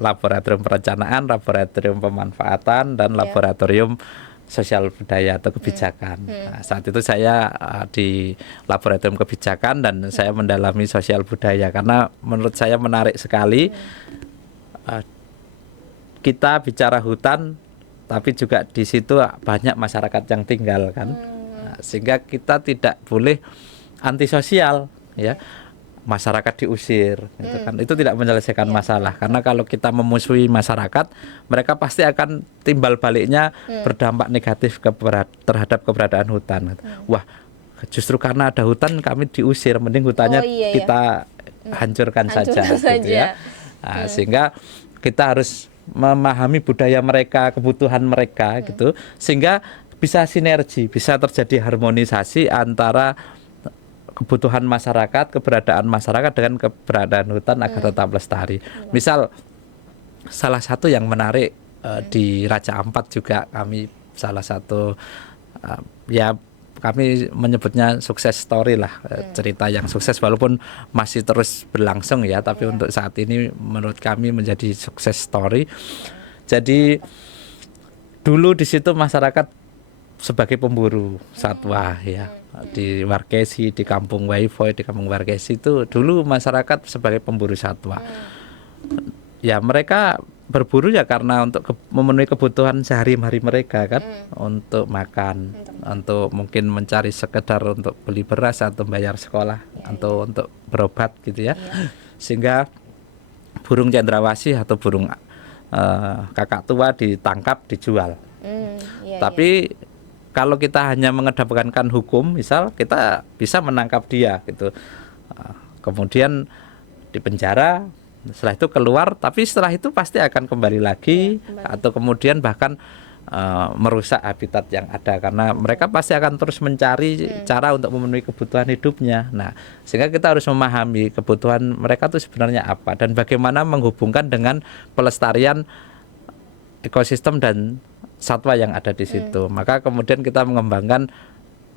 Laboratorium perencanaan, laboratorium pemanfaatan, dan laboratorium sosial budaya atau kebijakan. Nah, saat itu saya di laboratorium kebijakan dan saya mendalami sosial budaya, karena menurut saya menarik sekali. Kita bicara hutan, tapi juga di situ banyak masyarakat yang tinggal kan. Nah, sehingga kita tidak boleh antisosial ya. Masyarakat diusir gitu kan. Itu tidak menyelesaikan masalah, karena kalau kita memusuhi masyarakat, mereka pasti akan timbal baliknya berdampak negatif terhadap keberadaan hutan. Wah, justru karena ada hutan kami diusir, mending hutannya kita hancurkan saja gitu ya. Nah, sehingga kita harus memahami budaya mereka, kebutuhan mereka gitu, sehingga bisa sinergi, bisa terjadi harmonisasi antara kebutuhan masyarakat, keberadaan masyarakat dengan keberadaan hutan agar tetap lestari. Misal salah satu yang menarik di Raja Ampat juga kami salah satu ya kami menyebutnya sukses story lah, cerita yang sukses walaupun masih terus berlangsung ya, tapi untuk saat ini menurut kami menjadi sukses story. Jadi dulu di situ masyarakat sebagai pemburu satwa ya, di Wargesi, di Kampung Waifoy, di Kampung Wargesi itu dulu masyarakat sebagai pemburu satwa. Ya mereka berburu ya karena untuk memenuhi kebutuhan sehari-hari mereka kan, untuk makan, untuk mungkin mencari sekedar untuk beli beras atau bayar sekolah, atau untuk berobat gitu ya. Sehingga burung cendrawasih atau burung kakak tua ditangkap, dijual. Tapi kalau kita hanya mengedepankan hukum, misal kita bisa menangkap dia gitu, kemudian dipenjara, setelah itu keluar, tapi setelah itu pasti akan kembali lagi atau kemudian bahkan merusak habitat yang ada, karena mereka pasti akan terus mencari cara untuk memenuhi kebutuhan hidupnya. Nah, sehingga kita harus memahami kebutuhan mereka itu sebenarnya apa dan bagaimana menghubungkan dengan pelestarian ekosistem dan satwa yang ada di situ. Maka kemudian kita mengembangkan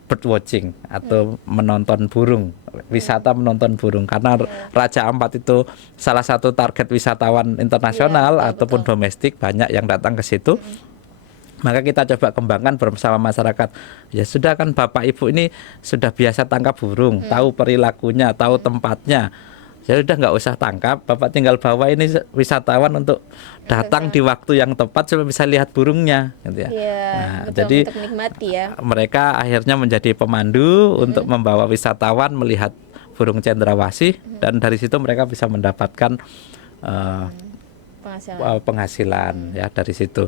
bird watching atau menonton burung, wisata menonton burung, karena Raja Ampat itu salah satu target wisatawan internasional ataupun domestik, banyak yang datang ke situ. Maka kita coba kembangkan bersama masyarakat. Ya sudah kan Bapak Ibu ini sudah biasa tangkap burung, tahu perilakunya, tahu tempatnya. Ya udah nggak usah tangkap, Bapak tinggal bawa ini wisatawan untuk datang di waktu yang tepat supaya bisa lihat burungnya gitu ya. Nah, betul, jadi untuk menikmati ya. Mereka akhirnya menjadi pemandu untuk membawa wisatawan melihat burung cendrawasih, dan dari situ mereka bisa mendapatkan penghasilan ya dari situ.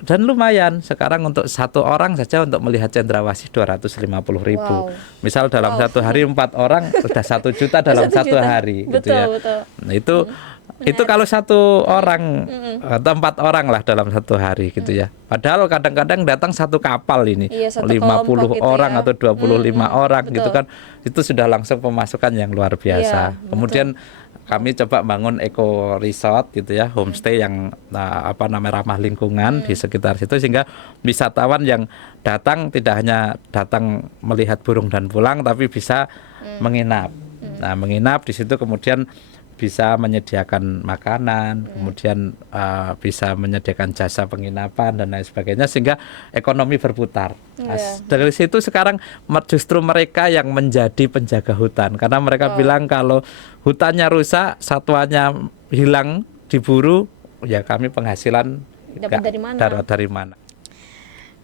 Dan lumayan sekarang untuk satu orang saja untuk melihat cendrawasih 250.000. Misal dalam satu hari 4 orang sudah 1 juta dalam 1 hari gitu ya. Nah itu kalau satu orang atau 4 orang lah dalam 1 hari gitu ya. Padahal kadang-kadang datang satu kapal ini 50 orang atau 25 orang gitu kan. Itu sudah langsung pemasukan yang luar biasa. Kemudian kami coba bangun eco resort gitu ya, homestay yang ramah lingkungan di sekitar situ, sehingga wisatawan yang datang tidak hanya datang melihat burung dan pulang, tapi bisa menginap. Nah, menginap di situ kemudian bisa menyediakan makanan, kemudian bisa menyediakan jasa penginapan dan lain sebagainya, sehingga ekonomi berputar. Nah, dari situ sekarang justru mereka yang menjadi penjaga hutan, karena mereka bilang kalau hutannya rusak, satwanya hilang, diburu, ya kami penghasilan dapat dari mana?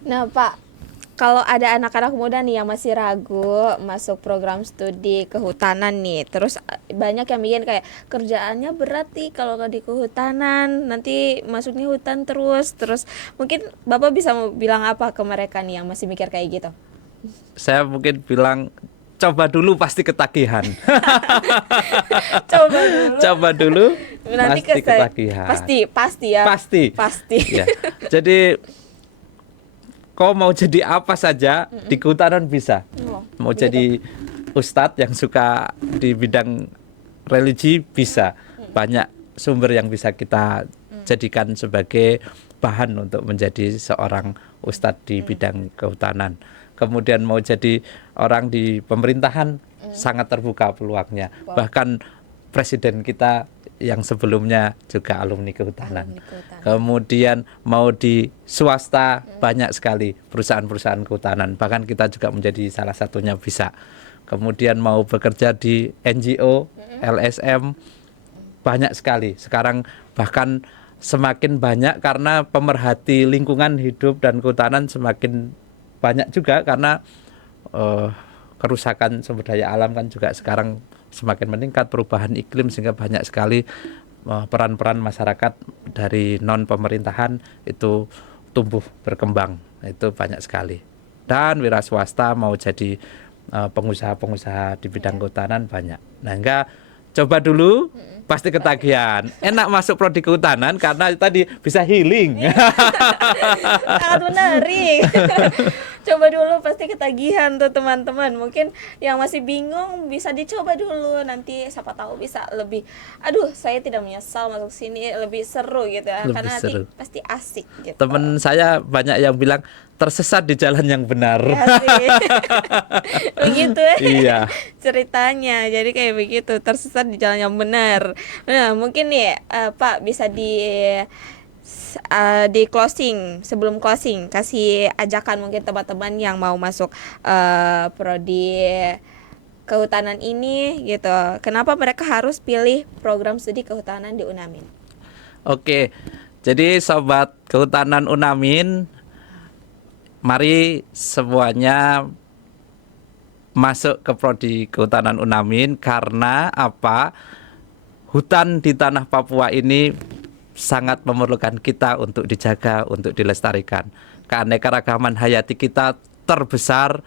Nah Pak, kalau ada anak-anak muda nih yang masih ragu masuk program studi kehutanan nih, terus banyak yang bikin kayak kerjaannya berat nih kalau nggak di kehutanan, nanti masuknya hutan terus mungkin Bapak bisa bilang apa ke mereka nih yang masih mikir kayak gitu? Saya mungkin bilang coba dulu pasti ketagihan. Coba dulu nanti pasti ketagihan. Pasti ya. Pasti. Ya. Jadi kau mau jadi apa saja di kehutanan bisa. Mau jadi ustadz yang suka di bidang religi bisa. Banyak sumber yang bisa kita jadikan sebagai bahan untuk menjadi seorang ustadz di bidang kehutanan. Kemudian mau jadi orang di pemerintahan, sangat terbuka peluangnya. Bahkan presiden kita yang sebelumnya juga alumni kehutanan. Kemudian mau di swasta, banyak sekali perusahaan-perusahaan kehutanan. Bahkan kita juga menjadi salah satunya bisa. Kemudian mau bekerja di NGO, LSM, banyak sekali. Sekarang bahkan semakin banyak karena pemerhati lingkungan hidup dan kehutanan semakin banyak juga, karena kerusakan sumber daya alam kan juga sekarang semakin meningkat, perubahan iklim, sehingga banyak sekali peran-peran masyarakat dari non pemerintahan itu tumbuh berkembang, itu banyak sekali. Dan wira swasta mau jadi pengusaha-pengusaha di bidang kehutanan banyak. Nah, enggak, coba dulu pasti ketagihan. Enak masuk prodi kehutanan karena tadi bisa healing. Sangat menarik. coba dulu pasti ketagihan tuh teman-teman. Mungkin yang masih bingung bisa dicoba dulu, nanti siapa tahu bisa lebih, aduh saya tidak menyesal masuk sini, lebih seru gitu ya, Lebih karena nanti seru. pasti asik gitu. Temen saya banyak yang bilang tersesat di jalan yang benar. Ya sih. Begitu ya Iya. ceritanya, jadi kayak begitu, tersesat di jalan yang benar. Nah mungkin nih Pak bisa di closing, sebelum closing kasih ajakan mungkin teman-teman yang mau masuk prodi kehutanan ini gitu, kenapa mereka harus pilih program studi kehutanan di Unamin. Oke. Jadi sobat kehutanan Unamin, mari semuanya masuk ke prodi kehutanan Unamin. Karena apa? Hutan di tanah Papua ini sangat memerlukan kita untuk dijaga, untuk dilestarikan. Keanekaragaman hayati kita terbesar,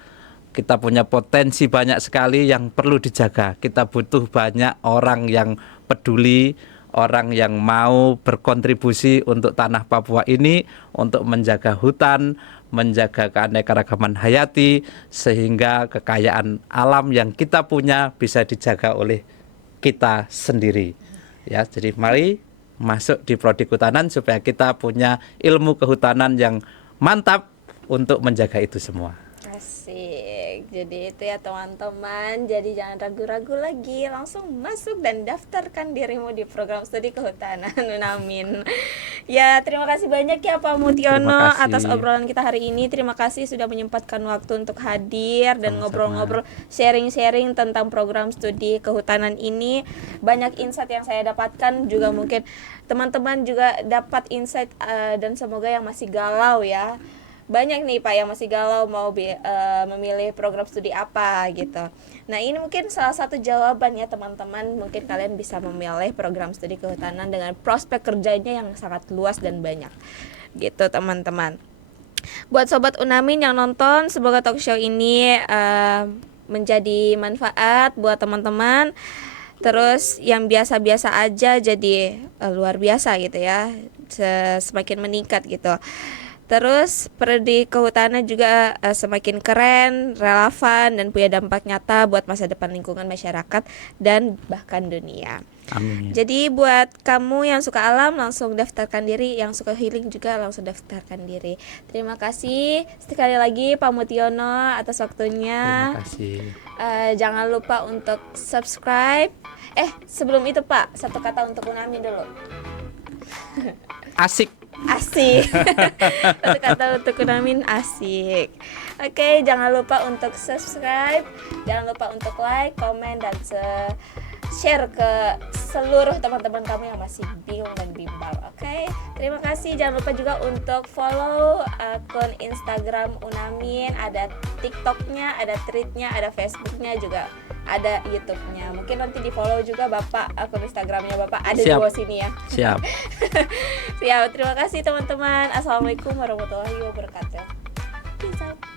kita punya potensi banyak sekali yang perlu dijaga. Kita butuh banyak orang yang peduli, orang yang mau berkontribusi untuk tanah Papua ini, untuk menjaga hutan, menjaga keanekaragaman hayati, sehingga kekayaan alam yang kita punya bisa dijaga oleh kita sendiri. Ya, jadi mari masuk di prodi kehutanan supaya kita punya ilmu kehutanan yang mantap untuk menjaga itu semua. Asik. Jadi itu ya teman-teman. Jadi jangan ragu-ragu lagi, langsung masuk dan daftarkan dirimu di program studi kehutanan Unamin. Ya, terima kasih banyak ya Pak Mutiono Terima kasih. atas obrolan kita hari ini. Terima kasih sudah menyempatkan waktu untuk hadir dan Sama-sama. ngobrol-ngobrol, sharing-sharing tentang program studi kehutanan ini. Banyak insight yang saya dapatkan, juga mungkin teman-teman juga dapat insight, dan semoga yang masih galau ya. Banyak nih Pak yang masih galau mau memilih program studi apa gitu. Nah ini mungkin salah satu jawaban ya teman-teman. Mungkin kalian bisa memilih program studi kehutanan dengan prospek kerjanya yang sangat luas dan banyak gitu teman-teman. Buat sobat Unamin yang nonton, semoga talk show ini menjadi manfaat buat teman-teman. Terus yang biasa-biasa aja jadi luar biasa gitu ya, semakin meningkat gitu. Terus prodi kehutanan juga semakin keren, relevan, dan punya dampak nyata buat masa depan lingkungan masyarakat dan bahkan dunia. Amin. Jadi buat kamu yang suka alam langsung daftarkan diri, yang suka healing juga langsung daftarkan diri. Terima kasih sekali lagi Pak Mutiono atas waktunya. Terima kasih. Jangan lupa untuk subscribe. Sebelum itu Pak, satu kata untuk Unamin dulu. Asik. Asik. Satu kata untuk Unamin, asik. Oke, jangan lupa untuk subscribe, jangan lupa untuk like, komen, dan share ke seluruh teman-teman kamu yang masih bingung dan bimbang. Oke, terima kasih. Jangan lupa juga untuk follow akun Instagram Unamin, ada TikToknya, ada Thread-nya, ada Facebooknya juga, ada YouTube-nya. Mungkin nanti di follow juga Bapak, akun Instagramnya Bapak ada di Siap. bawah sini ya. Siap. Siap, terima kasih teman-teman. Assalamualaikum warahmatullahi wabarakatuh. Peace out.